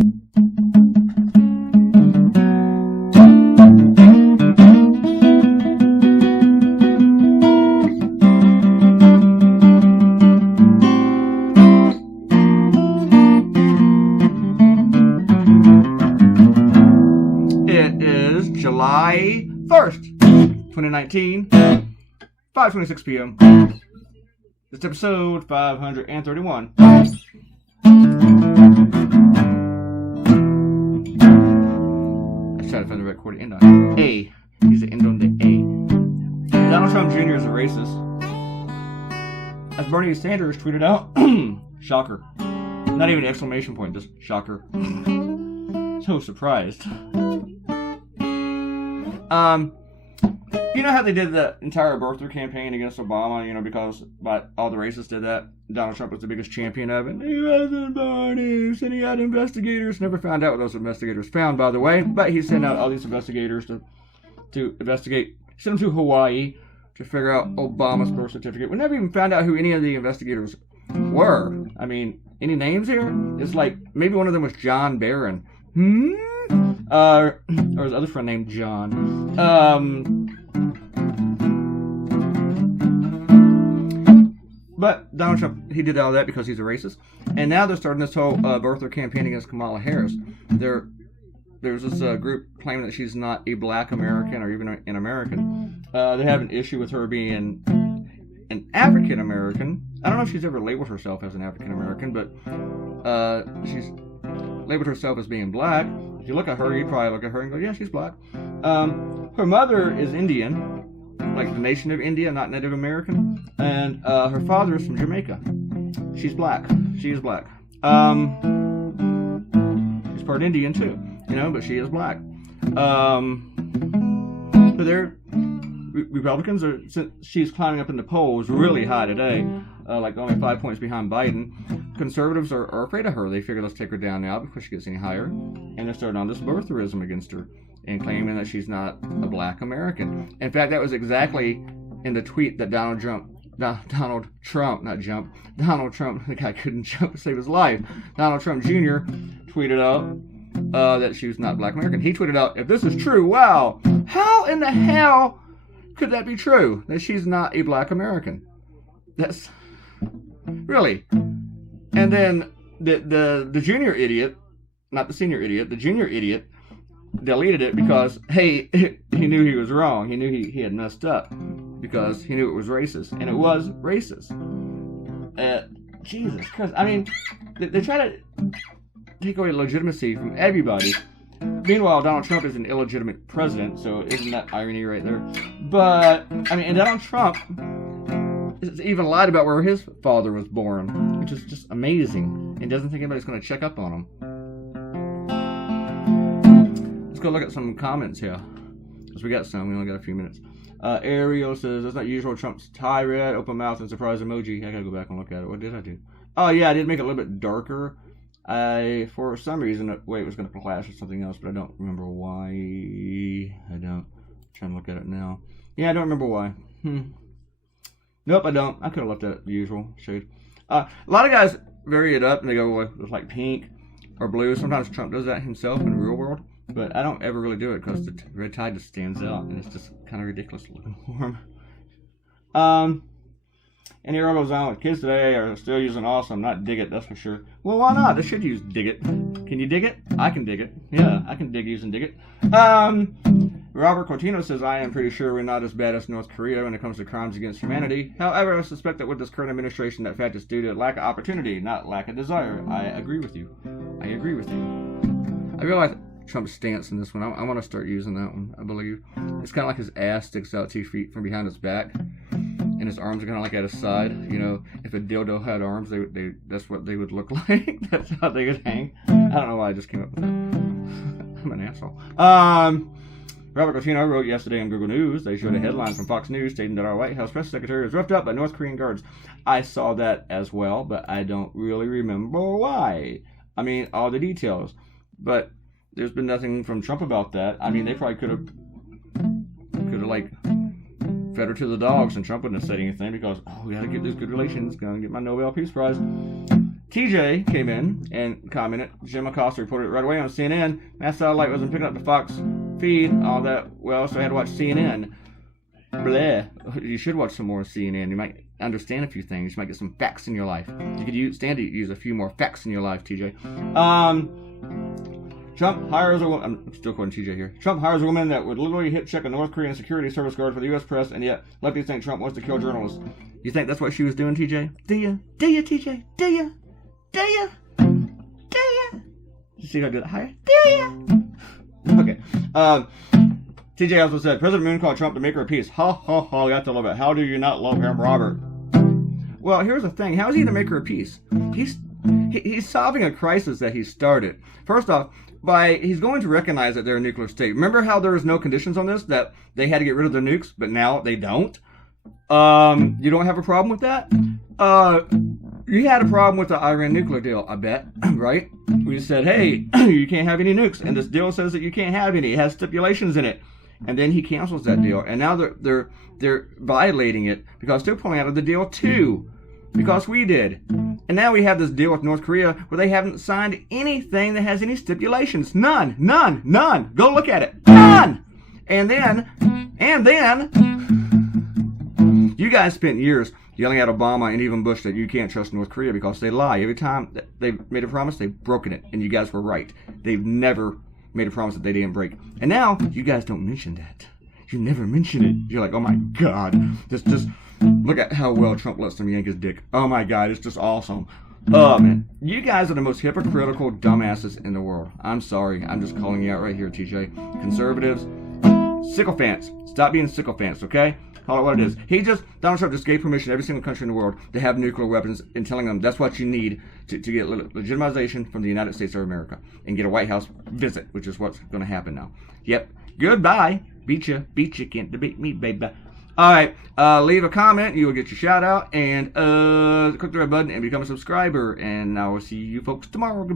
It is July 1st, 2019, 5:26 p.m. It's episode 531. Let's try to find the right chord to end on. A. He's the end on the A. Donald Trump Jr. is a racist. As Bernie Sanders tweeted out, shocker. Not even an exclamation point, just shocker. So surprised. You know how they did the entire birther campaign against Obama, because all the racists did that? Donald Trump was the biggest champion of it. He wasn't Bernie's, and he had investigators. Never found out what those investigators found, by the way. But he sent out all these investigators to investigate. Sent them to Hawaii to figure out Obama's birth certificate. We never even found out who any of the investigators were. I mean, any names here? It's like, maybe one of them was John Barron. Or his other friend named John. But Donald Trump, he did all that because he's a racist. And now they're starting this whole birther campaign against Kamala Harris. There's this group claiming that she's not a black American or even an American. They have an issue with her being an African American. I don't know if she's ever labeled herself as an African American, but she's labeled herself as being black. If you look at her, you probably look at her and go, yeah, she's black. Her mother is Indian, like the nation of India, not Native American. And her father is from Jamaica. She's black. She is black. She's part Indian too, but she is black. So they're Republicans are, since she's climbing up in the polls really high today, like only 5 points behind Biden. Conservatives are afraid of her. They figure let's take her down now before she gets any higher. And they're starting on this birtherism against her and claiming that she's not a black American. In fact, that was exactly in the tweet that Donald Trump, the guy couldn't jump to save his life. Donald Trump Jr. tweeted out that she was not black American. He tweeted out, if this is true, wow, how in the hell could that be true? That she's not a black American? That's really. And then the junior idiot, not the senior idiot, the junior idiot deleted it because, hey, he knew he was wrong. He knew he had messed up because he knew it was racist. And it was racist. Jesus Christ. I mean, they try to take away legitimacy from everybody. Meanwhile, Donald Trump is an illegitimate president, so isn't that irony right there? But, I mean, and Donald Trump even lied about where his father was born, which is just amazing, and doesn't think anybody's going to check up on him. Let's go look at some comments here, because we got some. We only got a few minutes. Ariel says, that's not usual. Trump's tie red, open mouth, and surprise emoji. I gotta go back and look at it. What did I do? Oh, yeah, I did make it a little bit darker. For some reason, it was going to flash or something else, but I don't remember why. I'm trying to look at it now. Yeah, I don't remember why. Nope, I don't. I could have left that the usual shade. A lot of guys vary it up and they go with like pink or blue. Sometimes Trump does that himself in the real world, but I don't ever really do it because the red tie just stands out and it's just kind of ridiculous looking for him. And here goes on with kids today are still using awesome, not dig it, that's for sure. Well, why not? They should use dig it. Can you dig it? I can dig it. Yeah, I can dig using dig it. Robert Cortino says, I am pretty sure we're not as bad as North Korea when it comes to crimes against humanity. However, I suspect that with this current administration, that fact is due to lack of opportunity, not lack of desire. I agree with you. I realize Trump's stance in this one. I want to start using that one, I believe. It's kind of like his ass sticks out 2 feet from behind his back. And his arms are kind of like at his side. If a dildo had arms, that's what they would look like. That's how they would hang. I don't know why I just came up with that. I'm an asshole. Robert Cotino wrote yesterday on Google News, they showed a headline from Fox News stating that our White House press secretary was roughed up by North Korean guards. I saw that as well, but I don't really remember why. I mean, all the details. But there's been nothing from Trump about that. I mean, they probably could have like fed her to the dogs, and Trump wouldn't have said anything because, we got to get these good relations, going to get my Nobel Peace Prize. TJ came in and commented. Jim Acosta reported it right away on CNN. Mass satellite wasn't picking up the Fox feed, all that. Well, so I had to watch CNN. Bleh. You should watch some more CNN. You might understand a few things. You might get some facts in your life. You could stand to use a few more facts in your life, TJ. Trump hires a woman. I'm still quoting TJ here. Trump hires a woman that would literally hit check a North Korean security service guard for the U.S. press, and yet lefties think Trump wants to kill journalists. You think that's what she was doing, TJ? Do you? Do you, TJ? Do you? Do you? Do you? You see how I did it higher? Do you? Okay. TJ also said, President Moon called Trump the maker of peace. Ha ha ha, you have to love it. How do you not love him, Robert? Well, here's the thing. How is he the maker of peace? He's solving a crisis that he started. First off, he's going to recognize that they're a nuclear state. Remember how there was no conditions on this? That they had to get rid of their nukes, but now they don't? You don't have a problem with that? You had a problem with the Iran nuclear deal, I bet, right? We said, hey, you can't have any nukes, and this deal says that you can't have any. It has stipulations in it. And then he cancels that deal, and now they're violating it because they're pulling out of the deal too, because we did. And now we have this deal with North Korea where they haven't signed anything that has any stipulations. None. Go look at it. None. And then, you guys spent years yelling at Obama and even Bush that you can't trust North Korea because they lie. Every time they've made a promise, they've broken it. And you guys were right. They've never made a promise that they didn't break. And now, you guys don't mention that. You never mention it. You're like, oh my God. Just look at how well Trump lets them yank his dick. Oh my God, it's just awesome. Oh man. You guys are the most hypocritical dumbasses in the world. I'm sorry. I'm just calling you out right here, TJ. Conservatives, sycophants. Stop being sycophants, okay? Call it what it is. Donald Trump just gave permission to every single country in the world to have nuclear weapons and telling them that's what you need to get legitimization from the United States of America and get a White House visit, which is what's going to happen now. Yep. Goodbye. Beat you. Can't debate me, baby. All right. Leave a comment. You will get your shout out. And click the red button and become a subscriber. And I will see you folks tomorrow. Goodbye.